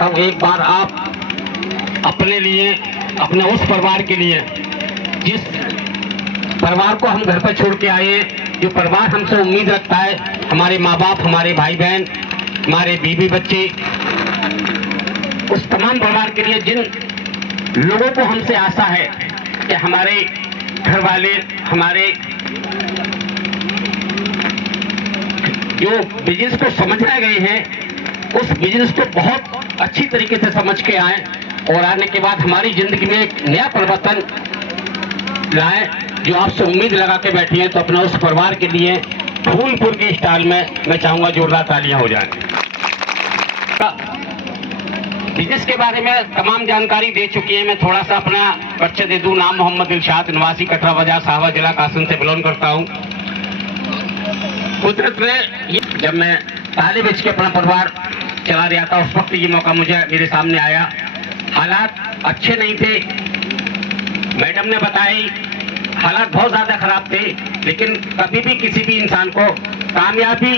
हूँ एक बार आप अपने लिए, अपने उस परिवार के लिए जिस परिवार को हम घर पर छोड़ के आए, जो परिवार हमसे उम्मीद रखता है, हमारे माँ बाप, हमारे भाई बहन, हमारे बीवी बच्चे, उस तमाम परिवार के लिए जिन लोगों को हमसे आशा है कि हमारे घर वाले, हमारे जो बिजनेस को समझने गए हैं उस बिजनेस को बहुत अच्छी तरीके से समझ के आए और आने के बाद हमारी जिंदगी में एक नया परिवर्तन लाए। जो आपसे उम्मीद लगा के बैठी है, तो अपना उस परिवार के लिए फूलपुर के स्टाइल में मैं चाहूंगा जोरदार तालियां हो जाएं। बिजनेस के बारे में तमाम जानकारी दे चुकी है। मैं थोड़ा सा अपना परिचय दे दूं। नाम मोहम्मद दिलशाद, निवासी कटरा बाजार साहबा, जिला कासगंज से बिलोंग करता हूं। कुदरत ने जब मैं पहले बेच के अपना परिवार चला रहा था, उस वक्त ये मौका मेरे सामने आया। हालात अच्छे नहीं थे, मैडम ने बताई हालात बहुत ज्यादा खराब थे, लेकिन कभी भी किसी भी इंसान को कामयाबी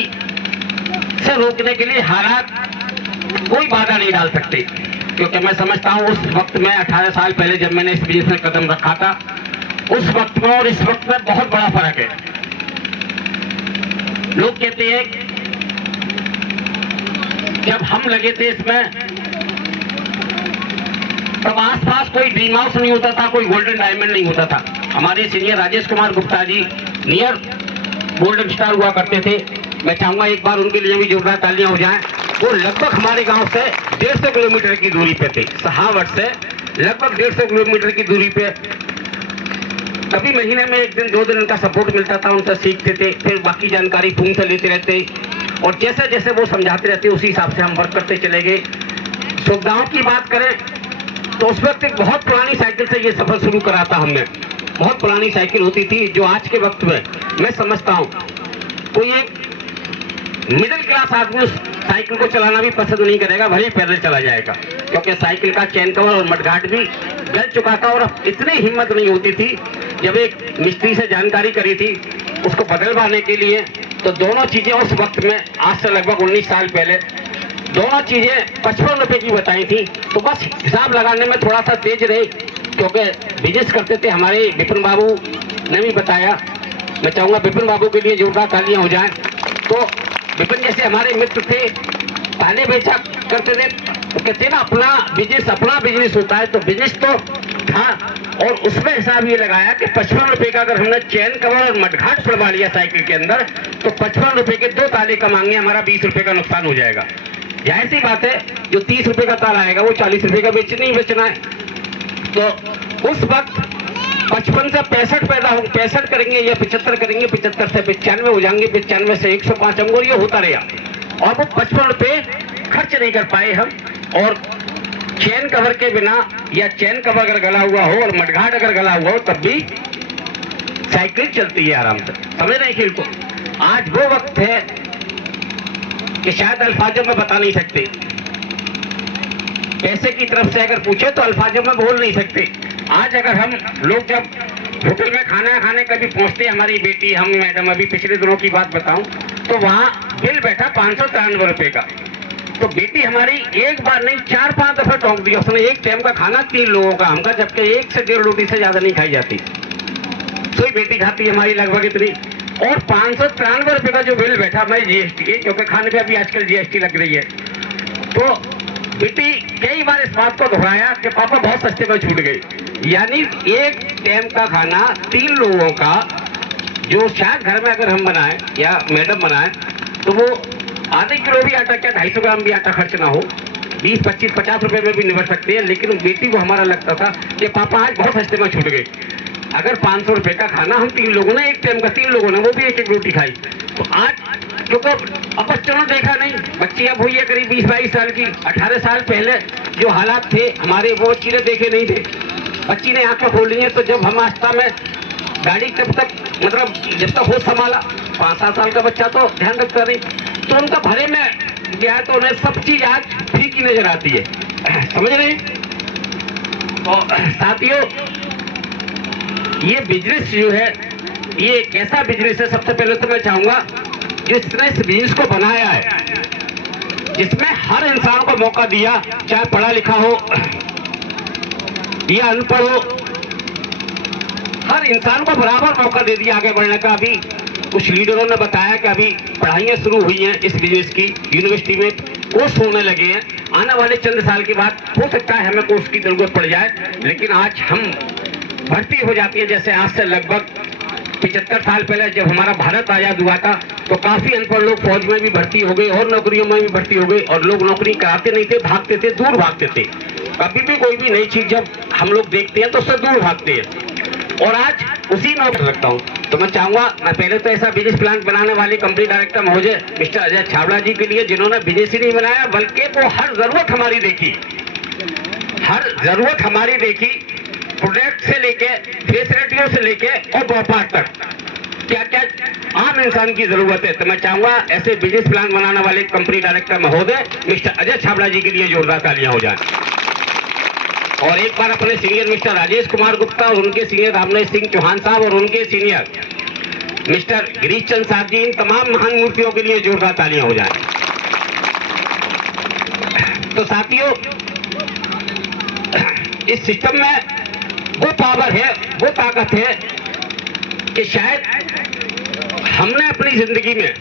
से रोकने के लिए हालात कोई बाधा नहीं डाल सकते। क्योंकि मैं समझता हूँ उस वक्त में 18 साल पहले जब मैंने इस बिजनेस में कदम रखा था, उस वक्त में और इस वक्त में बहुत बड़ा फर्क है। लोग कहते हैं जब हम लगे थे इसमें तब आसपास कोई ड्रीम हाउस नहीं होता था, कोई गोल्डन डायमंड नहीं होता था। हमारे senior Rajesh Kumar Gupta ji near golden star हुआ करते थे। मैं चाहूंगा एक बार उनके लिए भी जोरदार तालियां हो जाएं। वो लगभग हमारे गांव से 150 किलोमीटर की दूरी पे थे, सहावट से लगभग 150 किलोमीटर की दूरी पे। कभी महीने में 1 दिन 2 दिन उनका सपोर्ट मिलता था, उनसे सीखते थे, फिर बाकी जानकारी फोन से लेते रहते और जैसे जैसे वो समझाते रहते उसी हिसाब से हम वर्क करते चले गए। सुविधाओं की बात करें तो उस वक्त एक बहुत पुरानी साइकिल से ये सफर शुरू करा था हमने। बहुत पुरानी साइकिल होती थी जो आज के वक्त में मैं समझता हूँ कोई एक मिडिल क्लास आदमी उस साइकिल को चलाना भी पसंद नहीं करेगा, भले पैदल चला जाएगा, क्योंकि साइकिल का चैन कवर और मडगार्ड भी गल चुका था। और अब इतनी हिम्मत नहीं होती थी। जब एक मिस्त्री से जानकारी करी थी उसको बदलवाने के लिए, तो दोनों चीजें उस वक्त में, आज से लगभग 19 साल पहले, दोनों चीजें 55 रुपए की बताई थी। तो बस हिसाब लगाने में थोड़ा सा तेज रहे, क्योंकि बिजनेस करते थे। हमारे विपिन बाबू ने भी बताया, मैं चाहूंगा विपिन बाबू के लिए जोरदार तालियां हो जाएं। तो विपिन जैसे हमारे मित्र थे, पहले बेचा करते थे, तो कहते ना अपना बिजनेस होता है। तो बिजनेस तो था और उसमें हिसाब ये लगाया कि 55 रुपए का अगर हमने चैन कवर और मडघाट पड़वा लिया साइकिल के अंदर, तो 55 रुपए के 2 ताले कमाएंगे, हमारा 20 रुपए का नुकसान हो जाएगा। जाहिर सी बात है, जो 30 रुपए का ताला आएगा वो 40 रुपए का बेचना है। तो उस वक्त 55 से 65 पैदा हो, 65 करेंगे या 75 करेंगे, 75 से 95 हो जाएंगे, 95 से 105 अंगूर, ये होता रहेगा। और वो 55 रुपए खर्च नहीं कर पाए हम। और चैन कवर के बिना, या चैन कवर अगर गला हुआ हो और मडघाट अगर गला हुआ हो, तब भी साइकिल चलती है आराम से। समझ रहे खेल को? आज वो वक्त है कि शायद अल्फाजों में बता नहीं सकते। पैसे की तरफ से अगर पूछे तो अल्फाजों में बोल नहीं सकते। आज अगर हम लोग जब होटल में खाना खाने कभी पहुंचते, हमारी बेटी, हम, मैडम, अभी पिछले दिनों की बात बताऊं तो वहां बिल बैठा 593 रुपए का। तो बेटी हमारी एक बार नहीं 4-5 दफा टोंक दिया उसने। एक टाइम का खाना 3 लोगों का हमका, जबकि 1 से 1.5 रोटी से ज्यादा नहीं खाई जाती। तो बेटी खाती है हमारी लगभग इतनी। और 593 रुपए का जो बिल बैठा हमारी जीएसटी के, क्योंकि खाने पे अभी आजकल जीएसटी लग रही है। तो बेटी कई बार इस बात को दोहराया कि पापा बहुत सस्ते में छूट गई। यानी एक टाइम का खाना 3 लोगों का, जो शायद घर में अगर हम बनाए या मैडम बनाए, तो वो आधे किलो भी आटा, क्या 250 ग्राम भी आटा खर्च ना हो, 20, 25, 50 रुपए में भी निभर सकते हैं। लेकिन बेटी को हमारा लगता था कि पापा आज बहुत सस्ते में छूट गए। अगर 500 रुपए का खाना हम 3 लोगों ने, एक टाइम का 3 लोगों ने, वो भी 1-1 रोटी खाई। तो आज क्योंकि अब बच्चों ने देखा नहीं, बच्ची अब हुई है करीब 20-22 साल की। 18 साल पहले जो हालात थे हमारे, वो बच्ची ने देखे नहीं थे। बच्ची ने आंखें खोली है। तो जब हम आस्था में गाड़ी जब तक, मतलब जब तक होश संभाला, 5-7 साल का बच्चा तो ध्यान रखता नहीं, तो उनका भरे में गया, तो उन्हें सब चीज आज ठीक ही नजर आती है। समझ रहे? तो साथियों, ये बिजनेस जो है, ये एक ऐसा बिजनेस है, सबसे पहले तो मैं चाहूंगा जिसने इस बिजनेस को बनाया है जिसमें हर इंसान को मौका दिया, चाहे पढ़ा लिखा हो या अनपढ़ हो, हर इंसान को बराबर मौका दे दिया आगे बढ़ने का। अभी कुछ लीडरों ने बताया कि अभी पढ़ाइयाँ शुरू हुई हैं इस बिजनेस की, यूनिवर्सिटी में कोर्स होने लगे हैं। आने वाले चंद साल के बाद हो सकता है हमें कोर्स की जरूरत पड़ जाए, लेकिन आज हम भर्ती हो जाती है। जैसे आज से लगभग 75 साल पहले जब हमारा भारत आजाद हुआ था तो काफी अनपढ़ लोग फौज में भी भर्ती हो गए और नौकरियों में भी भर्ती हो गए, और लोग नौकरी कराते नहीं थे, भागते थे, दूर भागते थे। कभी भी कोई भी नई चीज जब हम लोग देखते हैं तो उससे दूर भागते हैं, और आज उसी में रखता हूँ। तो मैं चाहूंगा, मैं पहले तो ऐसा बिजनेस प्लान बनाने वाले कंपनी डायरेक्टर महोदय मिस्टर अजय छाबड़ा जी के लिए, जिन्होंने बिजनेस ही नहीं बनाया बल्कि वो हर जरूरत हमारी देखी, हर जरूरत हमारी देखी, प्रोडक्ट से लेके, फैसिलिटियों से लेके और व्यापार तक क्या क्या आम इंसान की जरूरत है। तो मैं चाहूंगा ऐसे बिजनेस प्लान बनाने वाले कंपनी डायरेक्टर महोदय मिस्टर अजय छाबड़ा जी के लिए जोरदार तालियां हो जाए। और एक बार अपने सीनियर मिस्टर राजेश कुमार गुप्ता और उनके सीनियर रामनाथ सिंह चौहान साहब और उनके सीनियर मिस्टर गिरीश चंद साहब जी, इन तमाम महान मूर्तियों के लिए जोरदार तालियां हो जाए। तो साथियों, इस सिस्टम में वो पावर है, वो ताकत है कि शायद हमने अपनी जिंदगी में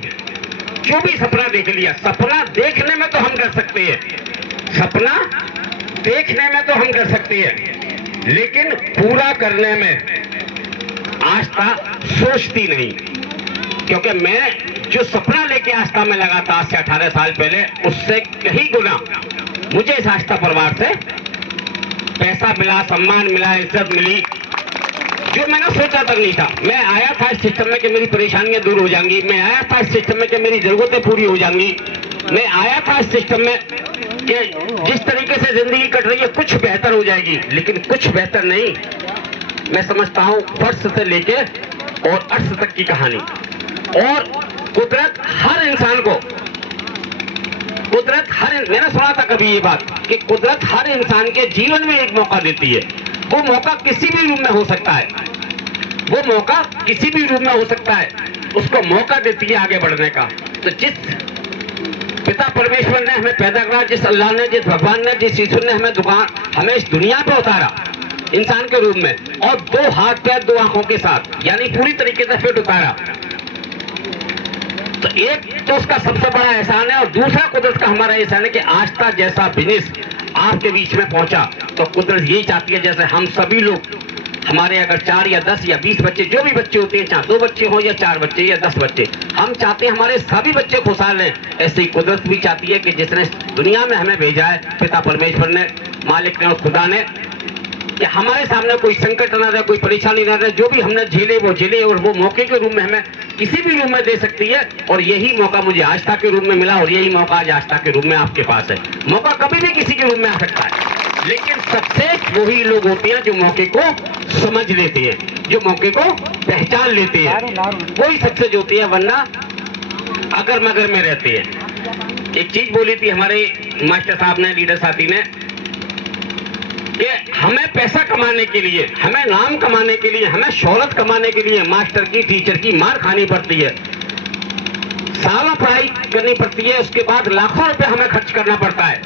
जो भी सपना देख लिया, सपना देखने में तो हम कर सकते हैं, सपना देखने में तो हम कर सकते हैं, लेकिन पूरा करने में आस्था सोचती नहीं। क्योंकि मैं जो सपना लेके आस्था में लगा था आज से 18 साल पहले, उससे कहीं गुना मुझे इस आस्था परिवार से पैसा मिला, सम्मान मिला, इज्जत मिली, जो मैंने सोचा तक नहीं था। मैं आया था इस सिस्टम में कि मेरी परेशानियां दूर हो जाएंगी, मैं आया था इस सिस्टम में कि मेरी जरूरतें पूरी हो जाएंगी, मैं आया था इस सिस्टम में कि जिस तरीके से जिंदगी कट रही है कुछ बेहतर हो जाएगी, लेकिन कुछ बेहतर नहीं। मैं समझता हूं फर्श से लेके और अर्श तक की कहानी, और कुदरत हर इंसान को, मैंने सुना था कभी ये बात कि कुदरत हर इंसान के जीवन में एक मौका देती है। वो मौका किसी भी रूप में हो सकता है, वो मौका किसी भी रूप में हो सकता है, उसको मौका देती है आगे बढ़ने का। तो जिस पिता परमेश्वर ने हमें पैदा करा, जिस अल्लाह ने, जिस भगवान ने, जिस ईश्वर ने हमें इस दुनिया पे उतारा इंसान के रूप में, और 2 हाथ पैर 2 आंखों के साथ, यानी पूरी तरीके से फिट उतारा, तो एक तो उसका सबसे बड़ा एहसान है, और दूसरा कुदरत का हमारा एहसान है कि आस्था जैसा बिजनेस आपके बीच में पहुंचा। तो कुदरत यही चाहती है जैसे हम सभी लोग, हमारे अगर 4 या 10 या 20 बच्चे, जो भी बच्चे होते हैं, चाहे 2 बच्चे हो या 4 बच्चे या 10 बच्चे, हम चाहते हैं हमारे सभी बच्चे खुशहाल हैं। ऐसे ही कुदरत भी चाहती है कि जिसने दुनिया में हमें भेजा है, पिता परमेश्वर ने, मालिक ने और खुदा ने, कि हमारे सामने कोई संकट न रहे, कोई परेशानी न रहे, जो भी हमने झेले वो झेले, और वो मौके के रूप में हमें किसी भी रूप में दे सकती है। और यही मौका मुझे आस्था के रूप में मिला, और यही मौका आज आस्था के रूप में आपके पास है। मौका कभी भी किसी के रूप में आ सकता है, लेकिन सक्सेस वही लोग होते हैं जो मौके को समझ लेते हैं, जो मौके को पहचान लेते हैं, वही सक्सेस होती है, वरना अगर मगर में रहते हैं। एक चीज बोली थी हमारे मास्टर साहब ने, लीडर साथी ने, कि हमें पैसा कमाने के लिए, हमें नाम कमाने के लिए, हमें शोहरत कमाने के लिए मास्टर की, टीचर की मार खानी पड़ती है, सालों पढ़ाई करनी पड़ती है, उसके बाद लाखों रुपए हमें खर्च करना पड़ता है,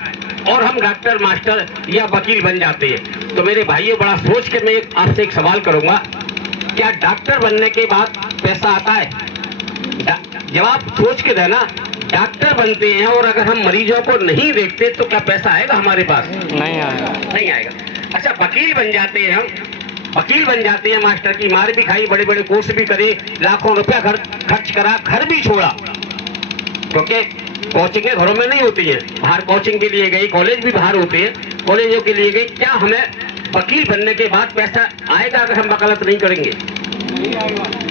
और हम डॉक्टर, मास्टर या वकील बन जाते हैं। तो मेरे भाइयों, बड़ा सोच के मैं आपसे एक सवाल करूंगा, क्या डॉक्टर बनने के बाद पैसा आता है? जवाब सोच के देना। डॉक्टर बनते हैं और अगर हम मरीजों को नहीं देखते तो क्या पैसा आएगा हमारे पास? नहीं आएगा, नहीं आएगा। अच्छा, वकील बन जाते हैं हम, वकील बन जाते हैं, मास्टर की मार भी खाई, बड़े बड़े कोर्स भी करे, लाखों रुपया खर्च करा, घर भी छोड़ा, क्योंकि कोचिंग घरों में नहीं होती है, बाहर कोचिंग के लिए गई, कॉलेज भी बाहर होते हैं, कॉलेजों के लिए गई। क्या हमें वकील बनने के बाद पैसा आएगा अगर हम वकालत नहीं करेंगे?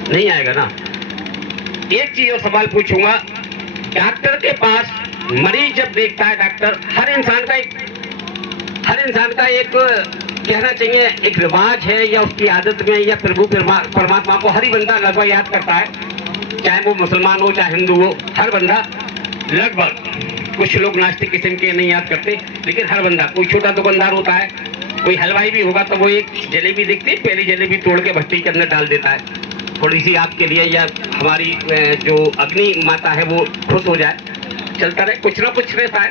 नहीं आएगा ना। एक चीज और सवाल पूछूंगा, डॉक्टर के पास मरीज जब देखता है, डॉक्टर, हर इंसान का एक कहना चाहिए एक रिवाज है या उसकी आदत में, या प्रभु परमात्मा को हर ही बंदा लगभग याद करता है, चाहे वो मुसलमान हो चाहे हिंदू हो, हर बंदा लगभग, कुछ लोग नास्तिक किस्म के नहीं याद करते, लेकिन हर बंदा, कोई छोटा दुकानदार होता है, कोई हलवाई भी होगा तो वो एक जलेबी देखते है, पहली जलेबी तोड़ के भट्टी के अंदर डाल देता है, थोड़ी सी आपके लिए, या हमारी जो अग्नि माता है वो खुश हो जाए। चलता रहे, कुछ ना कुछ रहता है,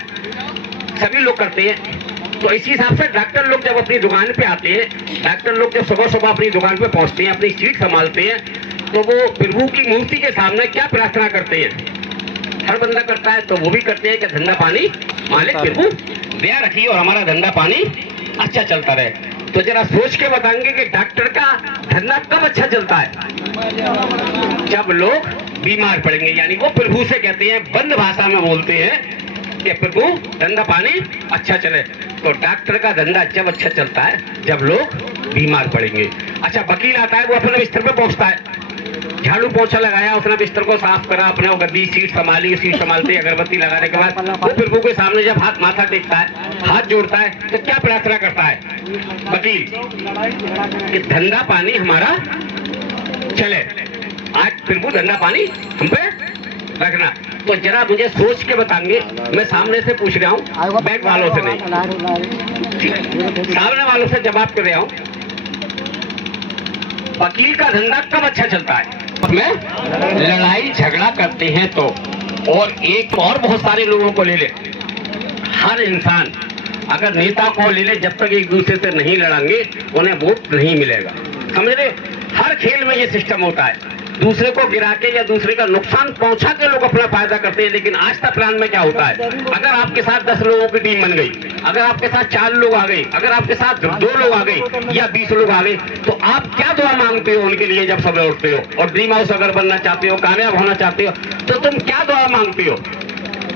सभी लोग करते हैं। तो इसी हिसाब से डॉक्टर लोग जब अपनी दुकान पे आते हैं, डॉक्टर लोग जब सुबह सुबह अपनी दुकान पे पहुंचते हैं, अपनी सीट संभालते हैं, तो वो प्रभु की मूर्ति के सामने क्या प्रार्थना करते हैं? हर बंदा करता है, तो वो भी करते हैं कि धंधा पानी मालिक प्रभु दया रखिए और हमारा धंधा पानी अच्छा चलता रहे। तो जरा सोच के बताएंगे कि डॉक्टर का धंधा कब अच्छा चलता है? जब लोग बीमार पड़ेंगे, यानी वो प्रभु से कहते हैं, बंद भाषा में बोलते हैं कि प्रभु धंधा पानी अच्छा चले। तो डॉक्टर का धंधा जब अच्छा चलता है जब लोग बीमार पड़ेंगे। अच्छा, वकील आता है, वो अपने बिस्तर पे पहुंचता है, झाड़ू पोछा लगाया, उसने बिस्तर को साफ करा, अपने वो गद्दी सीट संभाली, सीट संभालते अगरबत्ती लगाने के बाद वो प्रभु के सामने जब माथा टेकता है, हाथ जोड़ता है, तो क्या प्रार्थना करता है वकील? कि धंधा पानी हमारा चले, आज प्रभु धंधा पानी हम पे रखना। तो जरा मुझे सोच के बताएंगे, मैं सामने से पूछ रहा हूँ, बैंक वालों से नहीं, सामने वालों से जवाब कर रहा हूँ, वकील का धंधा कब अच्छा चलता है? में लड़ाई झगड़ा करते हैं तो, और एक और बहुत सारे लोगों को ले ले, हर इंसान अगर नेता को ले ले, जब तक एक दूसरे से नहीं लड़ेंगे उन्हें वोट नहीं मिलेगा। समझ रहे? हर खेल में ये सिस्टम होता है, दूसरे को गिरा के या दूसरे का नुकसान पहुंचा के लोग अपना फायदा करते हैं। लेकिन आज तक प्लान में क्या होता है? अगर आपके साथ 10 लोगों की टीम बन गई, अगर आपके साथ 4 लोग आ गए, अगर आपके साथ 2 लोग आ गए या 20 लोग आ गए, तो आप क्या दुआ मांगते हो उनके लिए जब सब उठते हो? और ड्रीम हाउस अगर बनना चाहते हो, कामयाब होना चाहते हो, तो तुम क्या दुआ मांगते हो?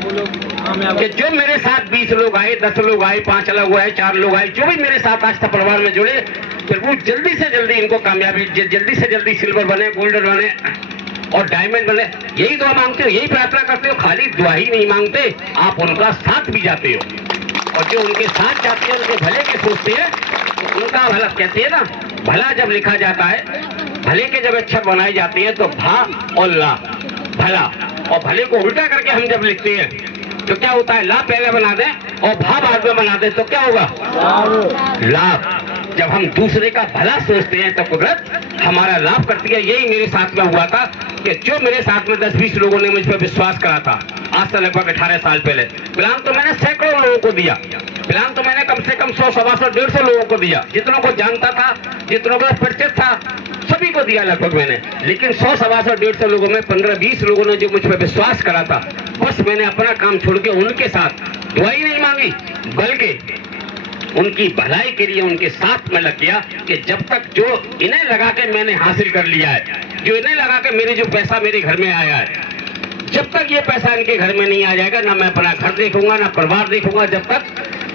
कि जो मेरे साथ 20 लोग आए, 10 लोग आए, 5 लोग आए, 4 लोग आए, जो भी मेरे साथ आज तक परिवार में जुड़े, फिर वो जल्दी से जल्दी इनको कामयाबी, जल्दी से जल्दी सिल्वर बने, गोल्डन बने और डायमंड बने। यही दुआ मांगते हो, यही प्रार्थना करते हो। खाली दुआ ही नहीं मांगते, आप उनका साथ भी जाते हो, और जो उनके साथ जाते हैं उनके भले के सोचते हैं, तो उनका भला कहते हैं ना, भला जब लिखा जाता है, भले के जब अक्षर बनाए जाते हैं तो भा और ला, भला, और भले को उल्टा करके हम जब लिखते हैं तो क्या होता है? ला पहले बना दें और भा बाद में बना दें तो क्या होगा? लाभ। जब हम दूसरे का भला सोचते हैं तो कुदरत हमारा लाभ करती है। यही मेरे साथ में हुआ था कि जो मेरे साथ में 10-20 लोगों ने मुझ पर विश्वास करा था, आज से लगभग 18 साल पहले, प्लान तो मैंने सैकड़ों लोगों को दिया, प्लान तो मैंने कम से कम 100, 125, 150 लोगों को दिया, जितनों को जानता था, जितनों का परिचित था, सभी को दिया लगभग मैंने। लेकिन 100, 125, 150 लोगों में 15-20 लोगों ने जो मुझ पर विश्वास करा था, बस मैंने अपना काम छोड़ के उनके साथ दुआ ही नहीं मांगी, बल्कि उनकी भलाई के लिए उनके साथ में लग गया कि जब तक जो इन्हें लगा के मैंने हासिल कर लिया है, जो इन्हें लगा के मेरे जो पैसा मेरे घर में आया है, जब तक ये पैसा इनके घर में नहीं आ जाएगा, ना मैं अपना घर देखूंगा, ना परिवार देखूंगा। जब तक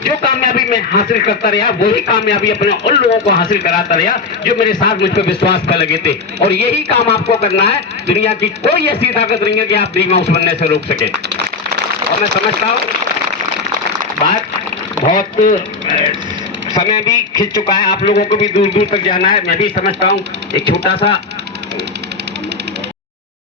जो कामयाबी मैं हासिल करता रहा, वही कामयाबी अपने उन लोगों को हासिल कराता रहा जो मेरे साथ मुझ पर विश्वास कर लगे थे। और यही काम आपको करना है। दुनिया की कोई ऐसी ताकत नहीं है कि आप ड्रीम हाउस बनने से रोक सके। और मैं समझता हूँ बात बहुत समय भी खिंच चुका है, आप लोगों को भी दूर दूर तक जाना है। मैं भी समझता हूँ एक छोटा सा